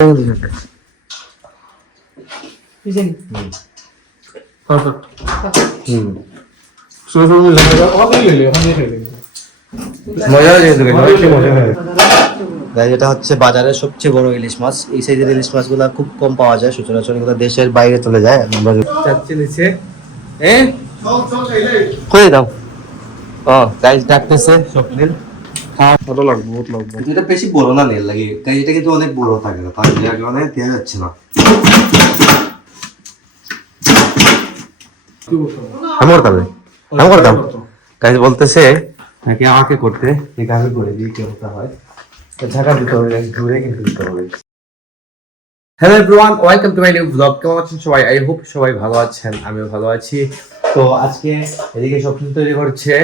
এটা হচ্ছে বাজারের সবচেয়ে বড় ইলিশ মাছ। এই সাইজের ইলিশ মাছগুলো খুব কম পাওয়া যায়, সচরাচর এগুলো দেশের বাইরে চলে যায়। এটা বেশি বড় না নেই লাগে, এটা কিন্তু অনেক বড় থাকে না, তার কারণে দেওয়া যাচ্ছে না। আমি করতাম কাজ বলতেছে নাকি আমাকে করতে, আমি করে দিই কি হতে হয়, ঝাঁকা দিতে হবে, ঘুরে কিন্তু দিতে হবে। Hello everyone, welcome to my new blog. কেমন আছেন সবাই? আই হোপ সবাই ভালো আছেন, আমিও ভালো আছি। তো আজকে এদিকে সবজি তৈরি করছে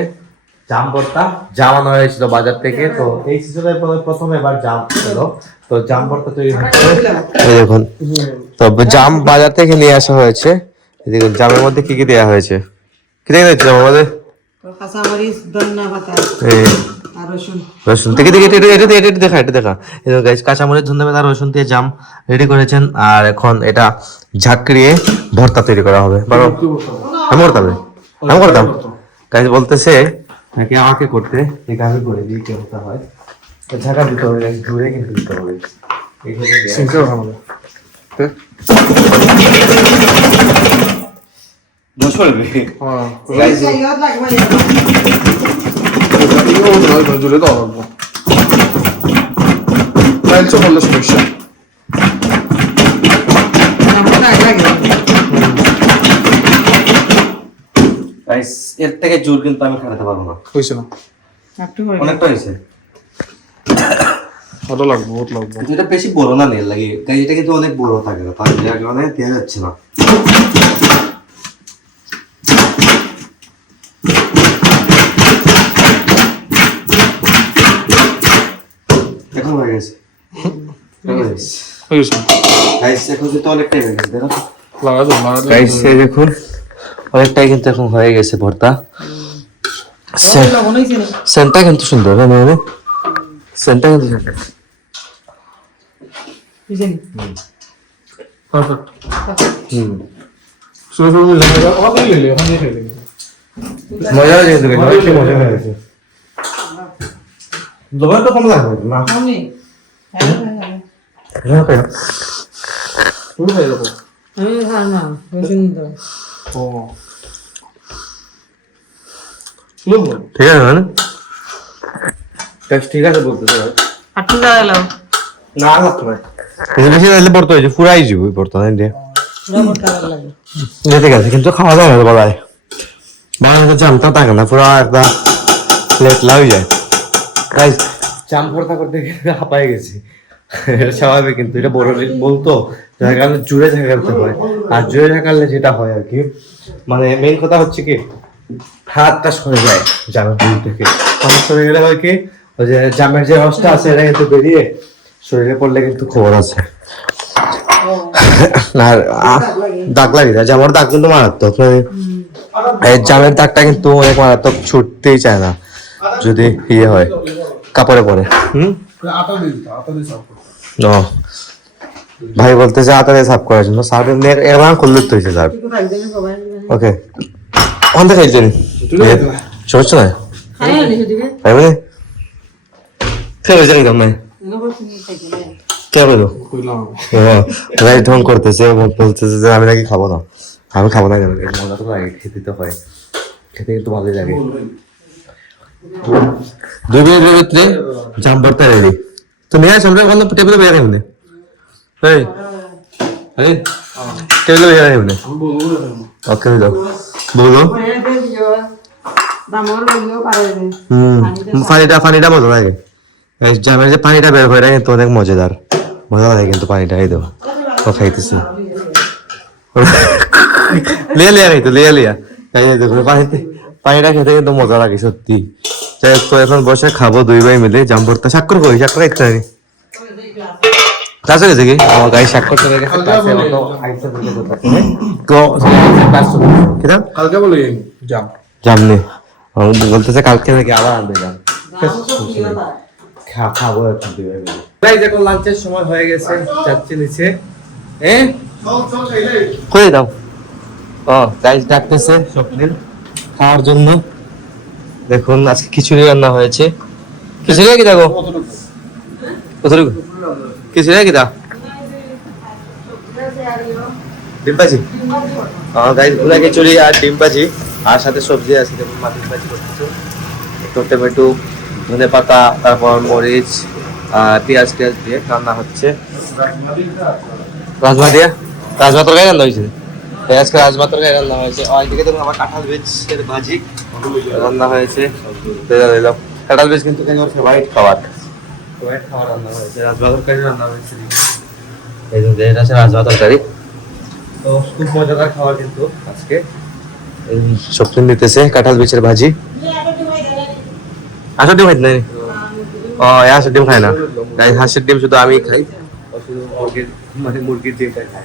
জাম ভর্তা। জাম আনা হয়েছিল বাজার থেকে, তো এই সিজনের প্রথম এবার জাম ছিল, তো জাম ভর্তা তৈরি হচ্ছে। এই দেখুন, তো জাম বাজার থেকে নিয়ে আসা হয়েছে। এদিকে জামের মধ্যে কি কি দেওয়া হয়েছে, কি দেওয়া হয়েছে আমাদের? কাঁচামরিচ, ধনিয়া পাতা, রসুন থেকে কাঁচামরিচ, ধনিয়া পাতা, রসুন দিয়ে জাম রেডি করেছেন। আর এখন এটা ঝাঁকড়িয়ে ভর্তা তৈরি করা হবে। আমি করতাম কাজ বলতেছে নাকি আমাকে করতে, আমি করে দিই কি হতে হয়, ঝাঁকা দিতে হবে, ঘুরে কিন্তু দিতে হবে। এর থেকে জোর কিন্তু আমি খাটাতে পারবো না। হয়েছে না, অনেকটা হয়েছে, এটা বেশি বড় না নেই লাগে, এটা কিন্তু অনেক বড় থাকে না, তার কারণে দেওয়া যাচ্ছে না। এখন হয়ে গেছে, দেখুন অনেকটাই কিন্তু এখন হয়ে গেছে ভর্তা। সেন্টটা কিন্তু সুন্দর, সেন্টটা কিন্তু সুন্দর। মজা হয়েছে, মজা হয়ে গেছে। দোকান তো কম লাগবে না, ঠিক আছে মানে ঠিক আছে বলতে ফুরাই যাব ঠিক আছে, কিন্তু খাওয়া দাওয়া হবে বলাই বাংলাদেশের জামটা থাকে না, পুরো একটা প্লেট লাগে যায়। জাম ভর্তা করতে হাঁপাই গেছি, এটা স্বাভাবিক, কিন্তু এটা বড় বলতো যার কারণে জুড়ে ঝাঁকাতে হয়। আর জুড়ে ঝাঁকালে যেটা হয় আর কি, মানে মেইন কথা হচ্ছে কি হাতটা সরে যায় জামের ফুল থেকে। অনেক সরে গেলে হয় কি, ওই যে জামের যে রসটা আছে এটা কিন্তু বেরিয়ে শরীরে পড়লে কিন্তু খবর আছে। আর দাগ লাগে যায়, জামার দাগ কিন্তু মারাত্মক, জামের দাগটা কিন্তু অনেক মারাত্মক, ছুটতেই চায় না যদি ইয়ে হয় কাপড়ে পরে। ভাই বলতেছে আটা দিয়ে সাফ করার জন্য, সার্ফ এমন করলে তো হয়েছে সার্ফ। ওকে ওখান থেকে খাইছেন চলছ না ঢং করতেছে, বলতেছে যে আমি নাকি খাবো না। আমি খাবো না কেন, মজা তো লাগে, খেতে তো হয়, খেতে কিন্তু ভালোই লাগে। 2 মিনিটের ভিতরে জাম ভর্তা রেডি। তো নিয়ে আসো, আমরা টেবিলে বেড়ে নেই, টেবিলে বেড়ে নেই। ওকে বলো পানিটা মজা লাগে, জামের যে পানিটা বের হয় কিন্তু অনেক মজা লাগে কিন্তু পানিটা। এই দেবো ও খাইতেছি লিয়া পানিটা খেতে কিন্তু মজা লাগে সত্যি। তো এখন বসে খাবো 2 ভাই মিলে জাম ভর্তা। স্বাক্ষর করি, স্বাক্ষর একটা কাছে গেছে কি আমার গাড়ি স্বাক্ষর করে গেছে। কালকে বলে জাম নেই বলতেছে, কালকে নাকি আবার আনবে জাম। খাবো এখন গাইস এখন লাঞ্চের সময় হয়ে গেছে যাচ্ছি নিচে করে দাও ও গাইস ডাকতেছে স্বপ্নিল খাওয়ার জন্য দেখুন আজকে খিচুড়ি রান্না হয়েছে খিচুড়ি কি দেখো কতটুকু খিচুড়ি কি দাও ডিম ভাজি গাইস ভুলা খিচুড়ি আর ডিম ভাজি আর সাথে সবজি আছে যেমন মাটির ভাজি করতেছে একটু টমেটো ধনে পাতা তারপর মরিচ পেঁয়াজ দিয়ে রান্না হচ্ছে রাজমা তরকারি রান্না হয়েছে আজকে রাজমা তরকারি রান্না হয়েছে ওইদিকে দেখুন আমার কাঁঠাল বীজের ভাজি রান্না হয়েছে কাঁঠাল বীজ কিন্তু ফেভারিট খাবার রান্না হয়েছে রাজমা তরকারি রান্না হয়েছে এই যে এটা আছে রাজমা তরকারি তো খুব মজাদার খাবার কিন্তু আজকে সবজি নিতেছে কাঁঠাল বীজের ভাজি হাঁসের ডিম খাই নাই ও হাঁসের ডিম খায় না হাঁসের ডিম শুধু আমি খাই মানে মুরগির ডিমটাই খাই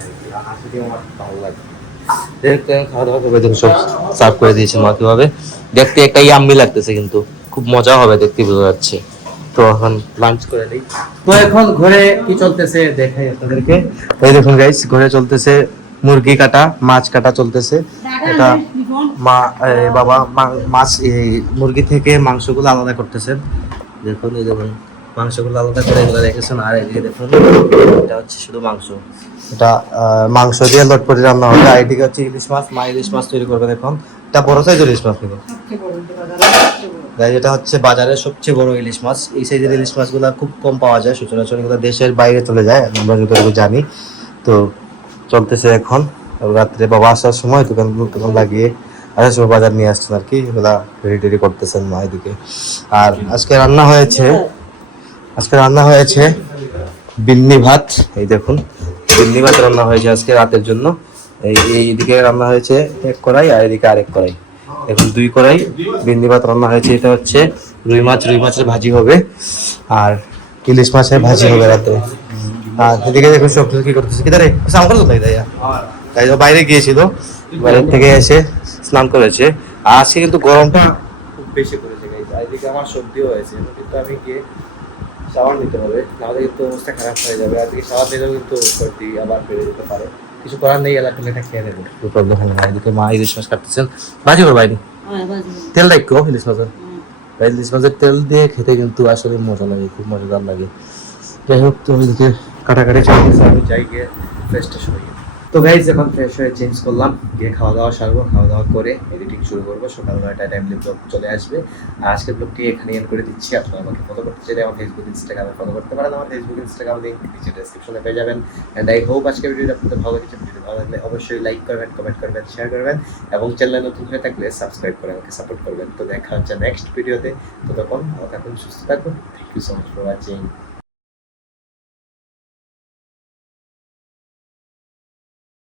হাঁসের ডিম আমার ভালো লাগে খাওয়া দাওয়া করবে সব সার্ভ করে দিয়েছে মা কিভাবে দেখতে একটা ইয়াম্মি লাগতেছে কিন্তু খুব মজা হবে দেখতে বোঝা যাচ্ছে তো এখন লাঞ্চ করে নিই তো এখন ঘরে কি চলতেছে দেখাই আপনাদেরকে এই দেখুন গাইস ঘরে চলতেছে মুরগি কাটা মাছ কাটা চলতেছে এটা বাবা মাছ মুরগি থেকে মাংসগুলো আলাদা করতেছেন দেখুন এই দেখুন মাংসগুলো আলাদা করে এগুলো রেখেছেন আর এদিকে দেখুন এটা হচ্ছে শুধু মাংস এটা মাংস দিয়ে লটপটি রান্না হবে আর এদিকে হচ্ছে ইলিশ মাছ মা ইলিশ মাছ তৈরি করবে দেখুন এটা বড় সাইজের ইলিশ মাছ নেবে এটা হচ্ছে বাজারের সবচেয়ে বড় ইলিশ মাছ এই সাইজের ইলিশ মাছগুলো খুব কম পাওয়া যায় সচরাচর এগুলো দেশের বাইরে চলে যায় আমরা যতটুকু জানি তো চলতেছে এখন রাত্রে বাবা আসার সময় দোকান লাগিয়ে আসার সময় বাজার নিয়ে আসছেন আর কি এগুলা রেডি করতেছেন মা এদিকে আর আজকে রান্না হয়েছে বিন্নি ভাত এই দেখুন বিন্নি ভাত রান্না হয়েছে আজকে রাতের জন্য এইদিকে রান্না হয়েছে এক কড়াই আর এদিকে আরেক কড়াই এখন 2 কড়াই বিন্নি ভাত রান্না হয়েছে এটা হচ্ছে রুই মাছের ভাজি হবে আর ইলিশ মাছের ভাজি হবে রাতে আর এদিকে দেখুন সব কি করতেছে কি দাঁড়ে আমার তো তাই বাইরে গিয়েছিল বাইরে থেকে এসে স্নান করেছে আর আজকে কিন্তু গরমটা খুব বেশি করেছে এদিকে আমার সর্দিও হয়েছে কিন্তু আমি গিয়ে শাওয়ার নিতে হবে নাহলে কিন্তু অবস্থা খারাপ হয়ে যাবে আর দিকে শাওয়ার নিলেও কিন্তু সর্দি আবার বেড়ে যেতে পারে কিছু করার নেই এলাকা খেয়ে নেবো দুপুর দোকানে এদিকে মা ইলিশ মাছ কাটতেছেন ভাজি করো বাইরে তেল দেখো ইলিশ মাছের তেল দিয়ে খেতে কিন্তু আসলে মজা লাগে খুব মজাদার লাগে যাই হোক তো ওইদিকে কাটাকাটি চলতেছে আমি যাই গিয়ে ফ্রেশ হয়ে তো গাইজ এখন ফ্রেশ হয়ে চেঞ্জ করলাম গিয়ে খাওয়া দাওয়া সারবো খাওয়া দাওয়া করে এডিটিং শুরু করবো সকাল 9টায় টাইমলি ব্লগ চলে আসবে আর আজকের ব্লগটি এখানে এন্ড করে দিচ্ছি আপনারা আমাকে ফলো করতে চাইলে আমার ফেসবুক ইনস্টাগ্রামে ফলো করতে পারেন আমার ফেসবুক ইনস্টাগ্রাম লিঙ্ক নিচে ডেসক্রিপশনে পেয়ে যাবেন এন্ড আই হোপ আজকের ভিডিওটা আপনাদের ভালো লেগেছে ভিডিও ভালো লাগলে অবশ্যই লাইক করবেন কমেন্ট করবেন শেয়ার করবেন এবং চ্যানেলে নতুন হয়ে থাকলে সাবস্ক্রাইব করে আমাকে সাপোর্ট করবেন তো দেখা হচ্ছে নেক্সট ভিডিওতে ততক্ষণ ভালো থাকুন সুস্থ থাকুন thank you so much for watching